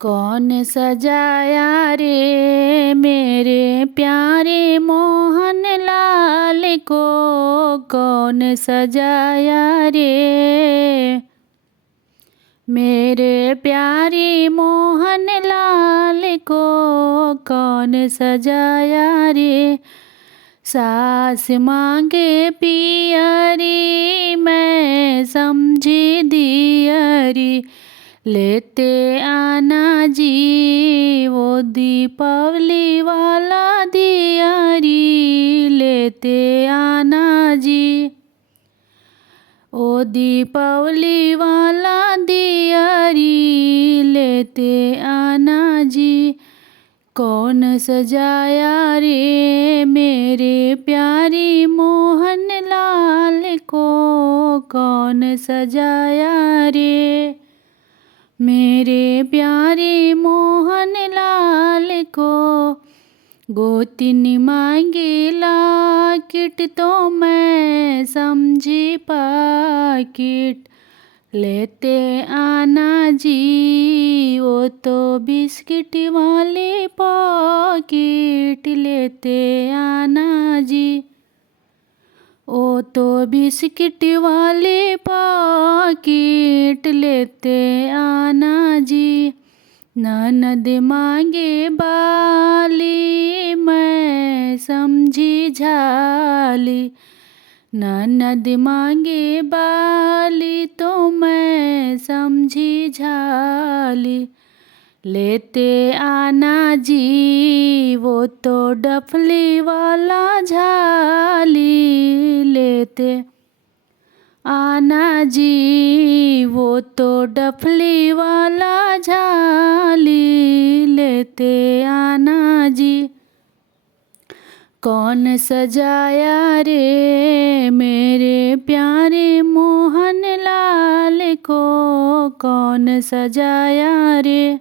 कौन सजाया रे मेरे प्यारे मोहन लाल को, कौन सजाया रे मेरे प्यारे मोहन लाल को, कौन सजाया रे। सास मांगे पियरी मैं समझी दियरी, लेते आना जी वो दीपावली वाला दियारी, लेते आना जी ओ दीपावली वाला दियारी, लेते आना जी। कौन सजाया रे मेरे प्यारी मोहन लाल को, कौन सजाया रे मेरे प्यारे मोहन लाल को। गोतिन मांगे लाकिट तो मैं समझी पाकिट, लेते आना जी वो तो बिस्किट वाले पॉकेट, लेते आना जी ओ तो बिस्किट वाले पॉकेट, लेते आना जी। ननद मांगे बाली मैं समझी झाली, ननद मांगे बाली तो मैं समझी झाली, लेते आना जी वो तो डफली वाला झाली, लेते आना जी वो तो डफली वाला झाली, लेते आना जी। कौन सजाया रे मेरे प्यारे मोहन लाल को, कौन सजाया रे।